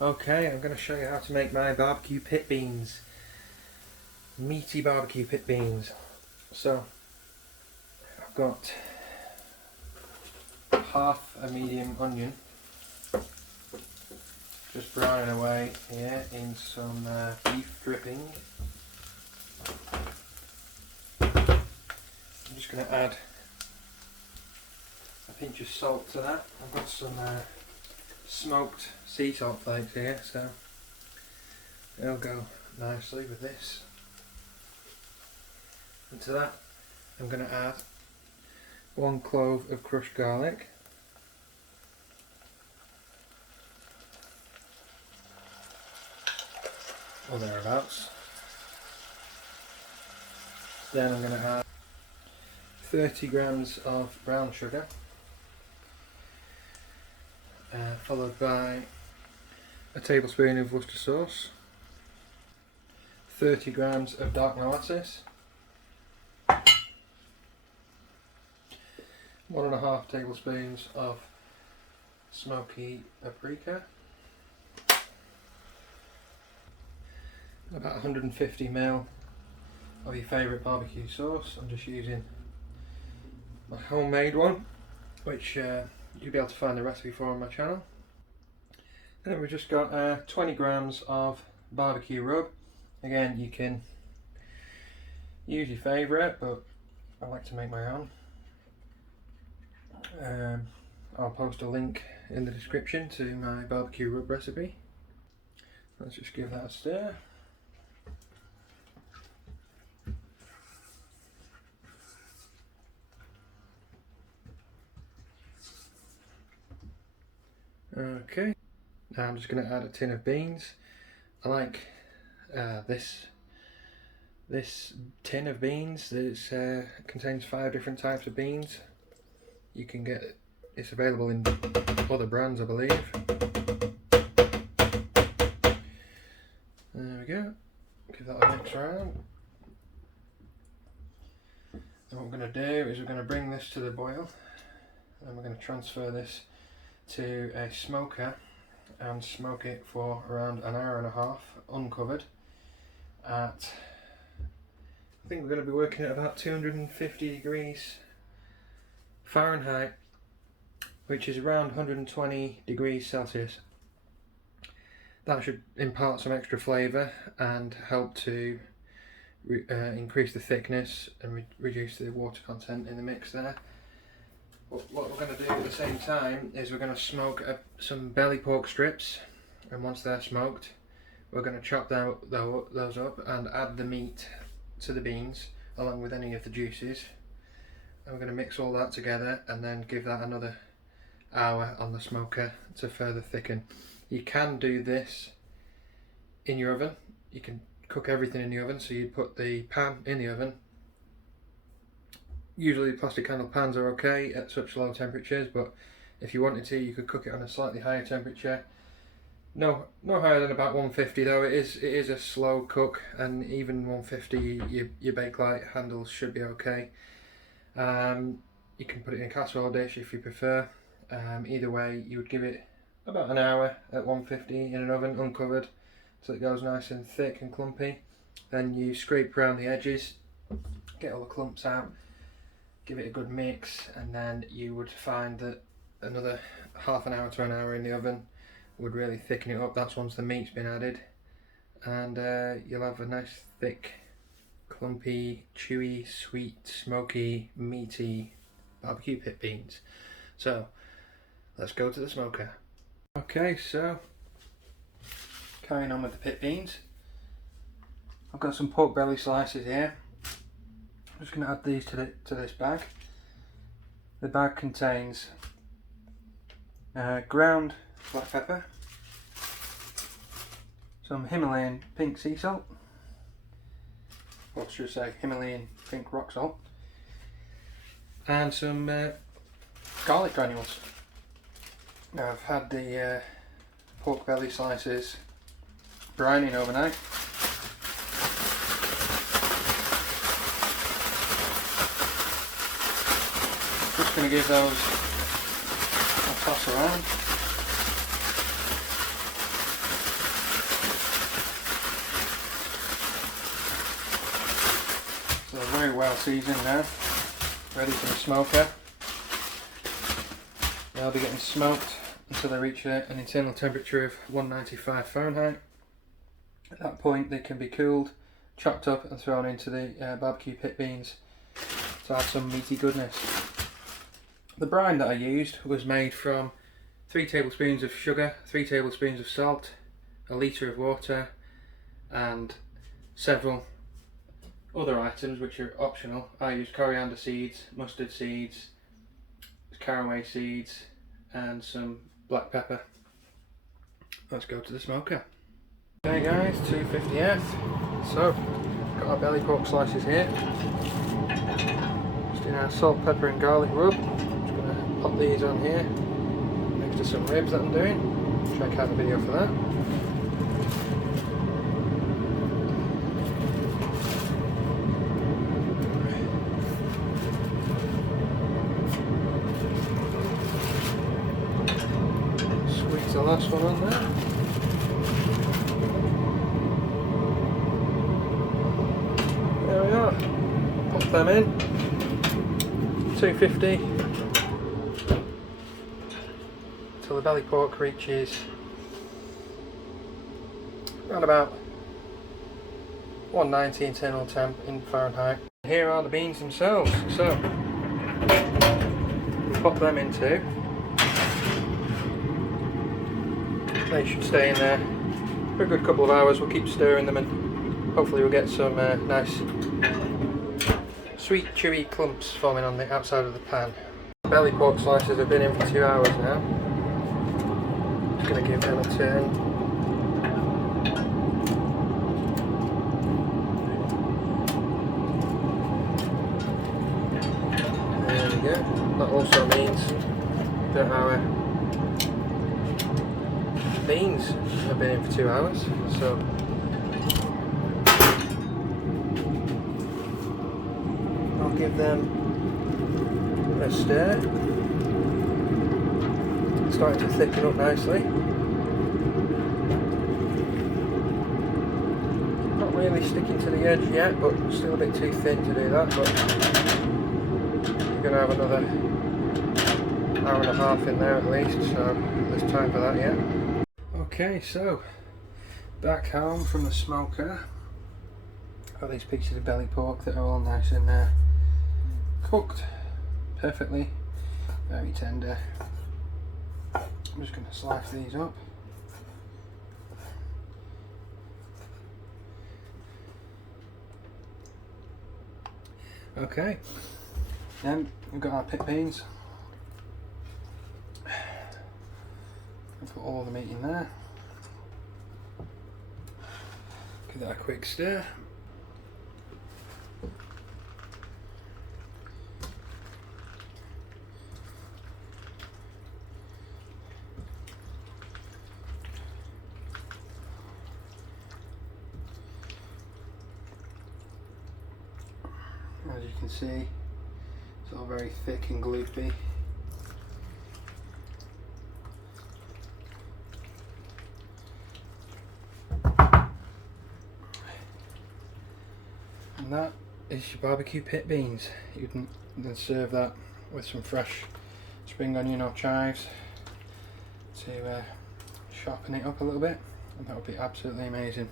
Okay, I'm going to show you how to make my barbecue pit beans. Meaty barbecue pit beans. So, I've got half a medium onion, just browning away here in some beef dripping. I'm just going to add a pinch of salt to that. I've got some smoked sea salt flakes here, so it'll go nicely with this. And to that I'm going to add 1 clove of crushed garlic, or thereabouts. Then I'm going to add 30 grams of brown sugar, followed by a tablespoon of Worcester sauce, 30 grams of dark molasses, 1.5 tablespoons of smoky paprika, about 150 ml of your favourite barbecue sauce. I'm just using my homemade one, which you'll be able to find the recipe for on my channel. Then we've just got 20 grams of barbecue rub. Again, you can use your favourite, but I like to make my own. I'll post a link in the description to my barbecue rub recipe. Let's just give that a stir. Okay, now I'm just going to add a tin of beans. I like this tin of beans. It contains 5 different types of beans. You can get it's available in other brands, I believe. There we go. Give that a mix around. And what we're going to do is we're going to bring this to the boil, and we're going to transfer this to a smoker and smoke it for around an hour and a half uncovered at, I think we're going to be working at about 250 degrees Fahrenheit, which is around 120 degrees Celsius. That should impart some extra flavour and help to increase the thickness and reduce the water content in the mix there. What we're going to do at the same time is we're going to smoke some belly pork strips, and once they're smoked we're going to chop those up and add the meat to the beans along with any of the juices, and we're going to mix all that together and then give that another hour on the smoker to further thicken. You can do this in your oven. You can cook everything in the oven, so you put the pan in the oven. Usually plastic handle pans are okay at such low temperatures, but if you wanted to, you could cook it on a slightly higher temperature. No higher than about 150 though. It is a slow cook, and even 150 your Bakelite handles should be okay. You can put it in a casserole dish if you prefer. Either way, you would give it about an hour at 150 in an oven uncovered so it goes nice and thick and clumpy. Then you scrape around the edges, get all the clumps out, give it a good mix, and then you would find that another half an hour to an hour in the oven would really thicken it up. That's once the meat's been added, and you'll have a nice thick, clumpy, chewy, sweet, smoky, meaty barbecue pit beans. So let's go to the smoker. Okay, so carrying on with the pit beans, I've got some pork belly slices here. I'm just going to add these to this bag. The bag contains ground black pepper, some Himalayan pink sea salt, or should I say Himalayan pink rock salt, and some garlic granules. Now I've had the pork belly slices brining overnight. Just going to give those a toss around. very well seasoned now, ready for the smoker. They'll be getting smoked until they reach an internal temperature of 195 Fahrenheit. At that point they can be cooled, chopped up and thrown into the barbecue pit beans to add some meaty goodness. The brine that I used was made from 3 tablespoons of sugar, 3 tablespoons of salt, a litre of water and several other items which are optional. I used coriander seeds, mustard seeds, caraway seeds and some black pepper. Let's go to the smoker. Okay guys, 250F. So, got our belly pork slices here. Just doing our salt, pepper and garlic rub. Just going to pop these on here next to some ribs that I'm doing. Check out the video for that. Squeeze the last one on there. There we are. Pop them in. 250 till the belly pork reaches around about 190 internal temp in Fahrenheit. Here are the beans themselves. So we'll pop them in too. They should stay in there for a good couple of hours. We'll keep stirring them and hopefully we'll get some nice sweet chewy clumps forming on the outside of the pan. The belly pork slices have been in for 2 hours now. Just going to give them a turn. There we go. That also means that our beans have been in for 2 hours. So I'll give them a stir. It's starting to thicken up nicely. Not really sticking to the edge yet, but still a bit too thin to do that. But you're going to have another hour and a half in there at least, so there's time for that yet. Okay, so back home from the smoker. Got these pieces of belly pork that are all nice and cooked perfectly, very tender. I'm just going to slice these up. Okay, then we've got our pit beans. I'll put all the meat in there. Give that a quick stir. As you can see, it's all very thick and gloopy. And that is your barbecue pit beans. You can then serve that with some fresh spring onion or chives to sharpen it up a little bit, and that would be absolutely amazing.